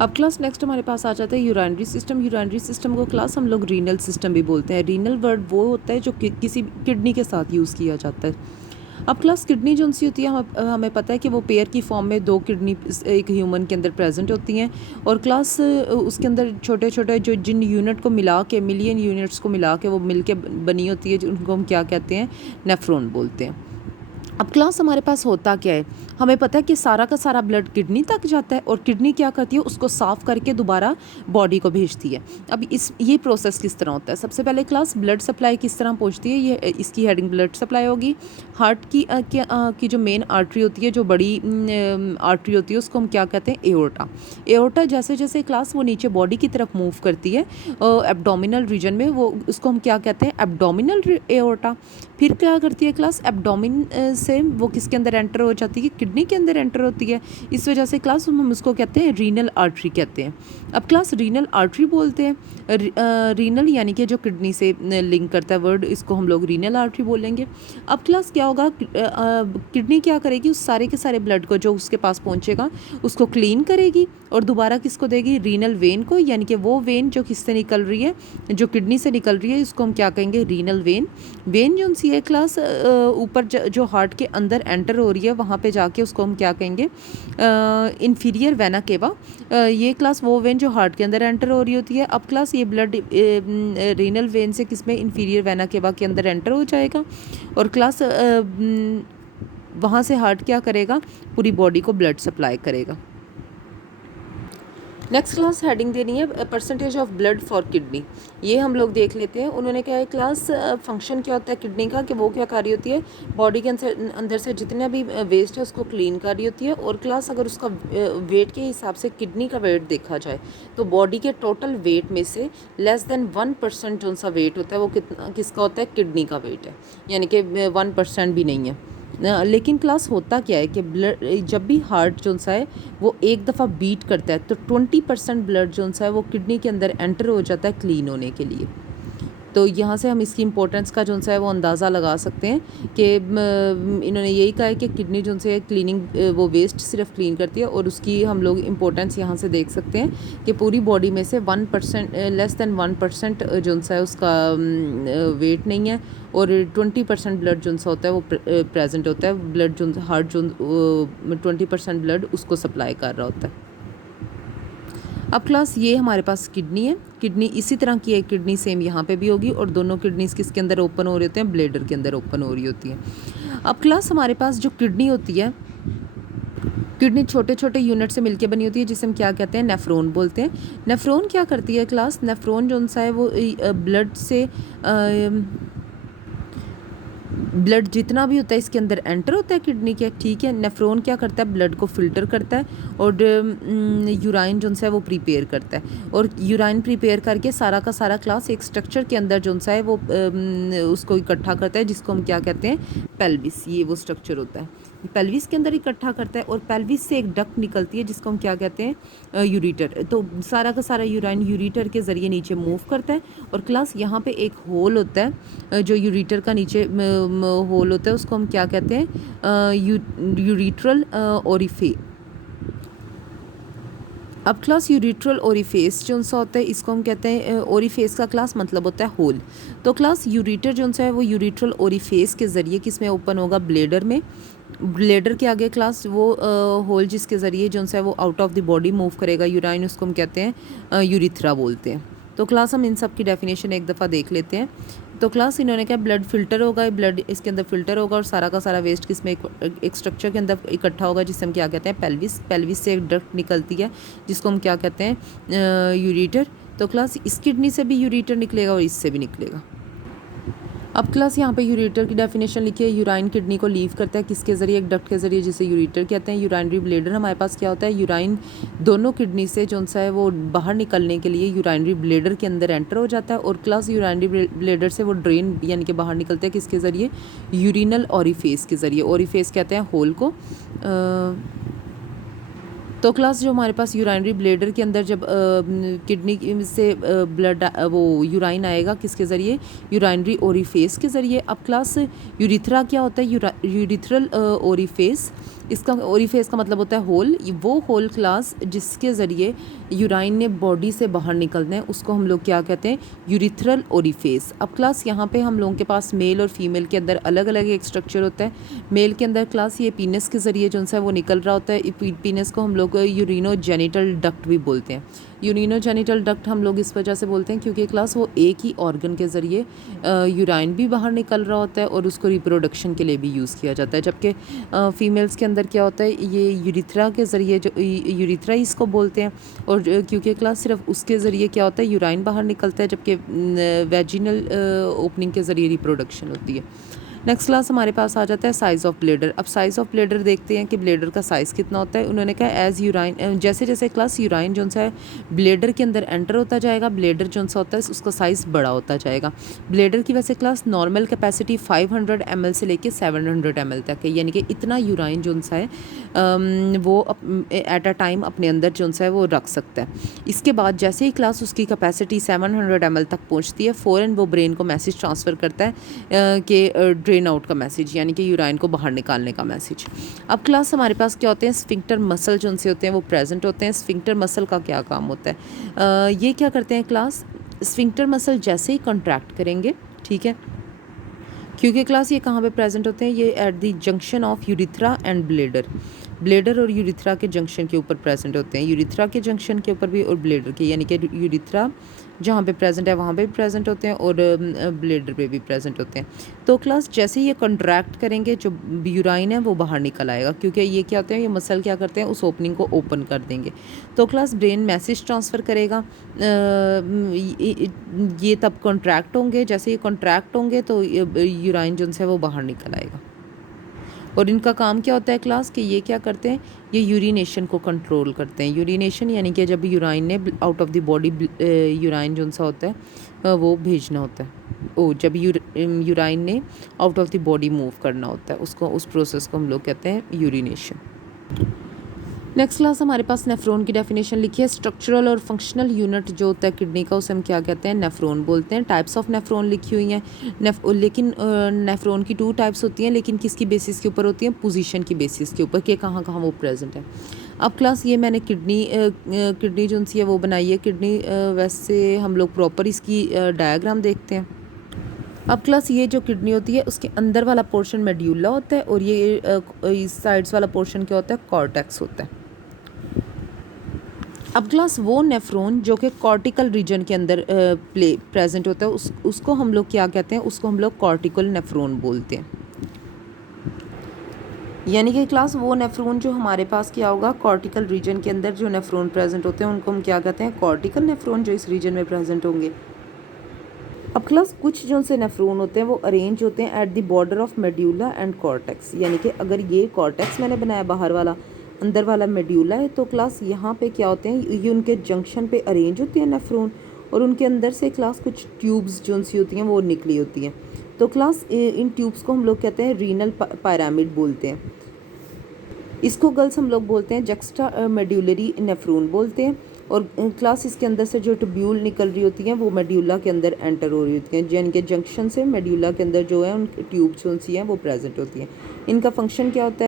अब class next हमारे पास आ जाता है यूराइनरी सिस्टम। यूराइनरी सिस्टम को क्लास हम लोग रीनल सिस्टम भी बोलते हैं। रीनल वर्ड वो होता है जो किसी किडनी के साथ यूज़ किया जाता है। अब क्लास किडनी जो सी होती है हमें पता है कि वो पेयर की फॉर्म में दो किडनी एक ह्यूमन के अंदर प्रेजेंट होती हैं। और क्लास उसके अंदर छोटे छोटे जो जिन यूनिट को मिला के मिलियन यूनिट्स को मिला के वो मिल के बनी होती है, उनको हम क्या कहते हैं, नेफ्रॉन बोलते हैं। अब क्लास हमारे पास होता क्या है, हमें पता है कि सारा का सारा ब्लड किडनी तक जाता है और किडनी क्या करती है, उसको साफ़ करके दोबारा बॉडी को भेजती है। अब ये प्रोसेस किस तरह होता है, सबसे पहले क्लास ब्लड सप्लाई किस तरह पहुंचती है, ये इसकी हेडिंग ब्लड सप्लाई होगी। हार्ट की जो मेन आर्टरी होती है, जो बड़ी आर्टरी होती है, उसको हम क्या कहते हैं, एओर्टा। एओर्टा जैसे जैसे क्लास वो नीचे बॉडी की तरफ मूव करती है एब्डोमिनल रीजन में, वो उसको हम क्या कहते हैं, एब्डोमिनल एओर्टा। फिर क्या करती है क्लास, एब्डोमिन से वो किसके अंदर एंटर हो जाती है, किडनी के अंदर एंटर होती है। इस वजह से क्लास हम उसको कहते हैं रीनल आर्टरी कहते हैं। अब क्लास रीनल आर्टरी बोलते हैं, रीनल यानी कि जो किडनी से लिंक करता है वर्ड, इसको हम लोग रीनल आर्टरी बोलेंगे। अब क्लास क्या होगा, किडनी क्या करेगी, उस सारे के सारे ब्लड को जो उसके पास पहुंचेगा उसको क्लीन करेगी और दोबारा किसको देगी, रीनल वेन को, यानी कि वो वेन जो किससे निकल रही है, जो किडनी से निकल रही है, इसको हम क्या कहेंगे, रीनल वेन। वेन जो सी है क्लास ऊपर जो हार्ट के अंदर एंटर हो रही है, वहाँ पे जाके उसको हम क्या कहेंगे, इन्फीरियर वेना केवा। ये क्लास वो वेन जो हार्ट के अंदर एंटर हो रही होती है। अब क्लास ये ब्लड रीनल वेन से किसमें, इन्फीरियर वेना केवा के अंदर एंटर हो जाएगा और क्लास वहाँ से हार्ट क्या करेगा, पूरी बॉडी को ब्लड सप्लाई करेगा। नेक्स्ट क्लास हेडिंग देनी है percentage of blood for kidney. ये हम लोग देख लेते हैं। उन्होंने क्या है क्लास, फंक्शन क्या होता है किडनी का, कि वो क्या कर रही होती है, बॉडी के अंदर से जितना भी वेस्ट है उसको क्लीन कर रही होती है। और क्लास अगर उसका वेट के हिसाब से किडनी का वेट देखा जाए तो बॉडी के टोटल वेट में से लेस देन 1% जो सा वेट होता है वो किसका होता है, किडनी का वेट है, यानी कि 1% भी नहीं है। लेकिन क्लास होता क्या है कि ब्लड जब भी हार्ट जो सा है वो एक दफ़ा बीट करता है तो 20% ब्लड जो सा है वो किडनी के अंदर एंटर हो जाता है क्लीन होने के लिए। तो यहाँ से हम इसकी इम्पोर्टेंस का जो सा है वो अंदाज़ा लगा सकते हैं कि इन्होंने यही कहा है कि किडनी जो से क्लीनिंग, वो वेस्ट सिर्फ क्लीन करती है और उसकी हम लोग इम्पोर्टेंस यहाँ से देख सकते हैं कि पूरी बॉडी में से 1%, लेस देन 1% जो सा है उसका वेट नहीं है और 20% ब्लड जो सा होता है वो प्रेजेंट होता है। ब्लड जो हार्ट जो 20% ब्लड उसको सप्लाई कर रहा होता है। अब क्लास ये हमारे पास किडनी है, किडनी इसी तरह की है, किडनी सेम यहाँ पे भी होगी और दोनों किडनीज किसके अंदर ओपन हो रहे होते हैं, ब्लेडर के अंदर ओपन हो रही होती है। अब क्लास हमारे पास जो किडनी होती है, किडनी छोटे छोटे यूनिट से मिलकर बनी होती है जिसे हम क्या कहते हैं, नेफ्रॉन बोलते हैं। नेफ्रॉन क्या करती है क्लास, नेफ्रॉन जो सा है वो ब्लड से ब्लड जितना भी होता है इसके अंदर एंटर होता है किडनी के, ठीक है। नेफ्रॉन क्या करता है, ब्लड को फिल्टर करता है और यूराइन जो है वो प्रिपेयर करता है और यूराइन प्रिपेयर करके सारा का सारा क्लास एक स्ट्रक्चर के अंदर जो है वो उसको इकट्ठा करता है, जिसको हम क्या कहते हैं, पेल्विस। ये वो स्ट्रक्चर होता है, पेल्विस के अंदर इकट्ठा करता है और पेल्विस से एक डक्ट निकलती है जिसको हम क्या कहते हैं, यूरिटर। तो सारा का सारा यूराइन यूरिटर के ज़रिए नीचे मूव करता है और क्लास यहाँ पे एक होल होता है, जो यूरिटर का नीचे होल होता है उसको हम क्या कहते हैं, यूरिट्रल ओरिफे। अब क्लास यूरिट्रल ओरिफेस जो सा होता है इसको हम कहते हैं, ओरिफेस का क्लास मतलब होता है होल। तो क्लास यूरिटर जो सा है वो यूरिट्रल ओरिफेस के ज़रिए किस में ओपन होगा, ब्लेडर में। ब्लेडर के आगे क्लास वो होल जिसके ज़रिए जो सा है वो out of the body move करेगा यूराइन, उसको हम कहते हैं यूरिथ्रा बोलते हैं। तो क्लास हम इन सब की डेफिनेशन एक दफ़ा देख लेते हैं। तो क्लास इन्होंने क्या, ब्लड फिल्टर होगा, ब्लड इसके अंदर फिल्टर होगा और सारा का सारा वेस्ट किस में, एक स्ट्रक्चर के अंदर इकट्ठा होगा जिसे हम क्या कहते हैं, पेल्विस। पेल्विस से एक डक्ट निकलती है जिसको हम क्या कहते हैं, यूरिटर। तो क्लास इस किडनी से भी यूरिटर निकलेगा और इससे भी निकलेगा। अब क्लास यहाँ पे यूरेटर की डेफिनेशन लिखी है, यूराइन किडनी को लीव करता है किसके ज़रिए, एक डक्ट के ज़रिए जिसे यूरेटर कहते हैं। यूराइनरी ब्लेडर हमारे पास क्या होता है, यूराइन दोनों किडनी से जो सा है वो बाहर निकलने के लिए यूराइनरी ब्लेडर के अंदर एंटर हो जाता है और क्लास यूराइनरी ब्लेडर से वो ड्रेन यानी कि बाहर निकलते हैं किसके ज़रिए, यूरिनल ओरिफेस के ज़रिए। ओरिफेस कहते हैं होल को। तो क्लास जो हमारे पास यूराइनरी ब्लेडर के अंदर जब किडनी से ब्लड वो यूराइन आएगा किसके ज़रिए, यूराइनरी ओरिफेस के ज़रिए। अब क्लास यूरिथ्रा क्या होता है, यूरिथ्रल ओरिफेस। इसका ओरिफेस का मतलब होता है होल। वो होल क्लास जिसके ज़रिए यूराइन ने बॉडी से बाहर निकलना है उसको हम लोग क्या कहते हैं, यूरिथ्रल ओरिफेस। अब क्लास यहाँ पे हम लोगों के पास मेल और फीमेल के अंदर अलग अलग एक स्ट्रक्चर होता है। मेल के अंदर क्लास ये पीनस के ज़रिए जो है वो निकल रहा होता है। पीनस को हम लोग यूरिनो जेनिटल डक्ट भी बोलते हैं। यूरिनो जेनिटल डक्ट हम लोग इस वजह से बोलते हैं क्योंकि क्लास वो एक ही ऑर्गन के ज़रिए यूराइन भी बाहर निकल रहा होता है और उसको रिप्रोडक्शन के लिए भी यूज़ किया जाता है। जबकि फीमेल्स के अंदर क्या होता है, ये यूरिथ्रा के ज़रिए जो यूरिथ्रा इसको बोलते हैं, और क्योंकि क्लास सिर्फ उसके ज़रिए क्या होता है, यूराइन बाहर निकलता है, जबकि वेजिनल ओपनिंग के ज़रिए रिप्रोडक्शन होती है। नेक्स्ट क्लास हमारे पास आ जाता है साइज़ ऑफ ब्लेडर। अब साइज़ ऑफ ब्लेडर देखते हैं कि ब्लेडर का साइज़ कितना होता है। उन्होंने कहा एज यूराइन, जैसे जैसे क्लास यूराइन जो सा है ब्लेडर के अंदर एंटर होता जाएगा, ब्लेडर जो सा होता है उसका साइज़ बड़ा होता जाएगा। ब्लेडर की वैसे क्लास नॉर्मल कैपेसिटी 500 ml से लेके 700 ml तक है, यानी कि इतना यूराइन जो सा है वो एट अ टाइम अपने अंदर जो सा है वो रख सकता है। इसके बाद जैसे ही क्लास उसकी कैपेसिटी 700 ml तक पहुँचती है, फ़ौरन वो ब्रेन को मैसेज ट्रांसफ़र करता है कि ड्रेन आउट का मैसेज, यानी कि यूराइन को बाहर निकालने का मैसेज। अब क्लास हमारे पास क्या होते हैं, स्फिंक्टर मसल जो उनसे होते हैं वो प्रेजेंट होते हैं। स्फिंक्टर मसल का क्या काम होता है, ये क्या करते हैं क्लास, स्फिंक्टर मसल जैसे ही कॉन्ट्रैक्ट करेंगे, ठीक है, क्योंकि क्लास ये कहाँ पे प्रेजेंट होते हैं, ये at the junction of urethra and bladder. Bladder और यूरिथ्रा के जंक्शन के ऊपर प्रेजेंट होते हैं, यूरिथ्रा के जंक्शन के ऊपर भी और ब्लेडर के, यानी कि यूरिथ्रा जहाँ पे प्रेजेंट है वहाँ पे भी प्रेजेंट होते हैं और ब्लेडर पे भी प्रेजेंट होते हैं। तो क्लास जैसे ही ये कॉन्ट्रैक्ट करेंगे जो यूराइन है वो बाहर निकल आएगा, क्योंकि ये क्या होते हैं, ये मसल क्या करते हैं, उस ओपनिंग को ओपन कर देंगे। तो क्लास ब्रेन मैसेज ट्रांसफ़र करेगा, ये तब कॉन्ट्रैक्ट होंगे, जैसे ये कॉन्ट्रैक्ट होंगे तो यूराइन जो है वो बाहर निकल आएगा। और इनका काम क्या होता है क्लास, कि ये क्या करते हैं, ये यूरिनेशन को कंट्रोल करते हैं। यूरिनेशन यानी कि जब यूराइन ने out of the body urine जो सा होता है वो भेजना होता है, जब यूराइन ने out of the body move करना होता है उसको, उस प्रोसेस को हम लोग कहते हैं यूरिनेशन। नेक्स्ट क्लास हमारे पास नेफ्रॉन की डेफिनेशन लिखी है। स्ट्रक्चरल और फंक्शनल यूनिट जो होता है किडनी का उसे हम क्या कहते हैं, नेफ्रॉन बोलते हैं। टाइप्स ऑफ नेफ्रॉन लिखी हुई हैं, लेकिन नेफ्रॉन की 2 टाइप्स होती हैं, लेकिन किसकी बेसिस के ऊपर होती हैं, पोजीशन की बेसिस के ऊपर, कि कहाँ कहाँ वो प्रेजेंट है। अब क्लास ये मैंने किडनी जो सी है वो बनाई है। किडनी वैसे हम लोग प्रॉपर इसकी डायग्राम देखते हैं। अब क्लास ये जो किडनी होती है उसके अंदर वाला पोर्शन मेड्यूला होता है, और ये इस साइड्स वाला पोर्शन क्या होता है, कॉर्टेक्स होता है। अब क्लास वो नेफ्रॉन जो कि कॉर्टिकल रीजन के अंदर प्रेजेंट होता है उसको हम लोग क्या कहते हैं, उसको हम लोग कॉर्टिकल नेफ्रॉन बोलते हैं। यानी कि क्लास वो नेफ्रॉन जो हमारे पास क्या होगा, कॉर्टिकल रीजन के अंदर जो नेफ्रॉन प्रेजेंट होते हैं उनको हम क्या कहते हैं, कॉर्टिकल नेफ्रॉन, जो इस रीजन में प्रेजेंट होंगे। अब क्लास कुछ जो से नेफ्रॉन होते हैं वो अरेंज होते हैं at the border of medulla and cortex, यानी कि अगर ये कॉर्टेक्स मैंने बनाया बाहर वाला, अंदर वाला मेड्यूला है, तो क्लास यहाँ पे क्या होते हैं, ये उनके जंक्शन पे अरेंज होते हैं नेफ्रॉन, और उनके अंदर से क्लास कुछ ट्यूब्स जो सी होती हैं वो निकली होती हैं। तो क्लास इन ट्यूब्स को हम लोग कहते हैं रीनल पिरामिड बोलते हैं। इसको गर्ल्स हम लोग बोलते हैं जक्स्टा मेड्यूलरी नेफ्रॉन बोलते हैं। और क्लास इसके अंदर से जो ट्यूब्यूल निकल रही होती हैं वो मेड्यूला के अंदर एंटर हो रही होती हैं, यानी कि जंक्शन से मेड्यूला के अंदर जो है उन ट्यूब जो सी हैं वो प्रेजेंट होती हैं। इनका फंक्शन क्या होता है,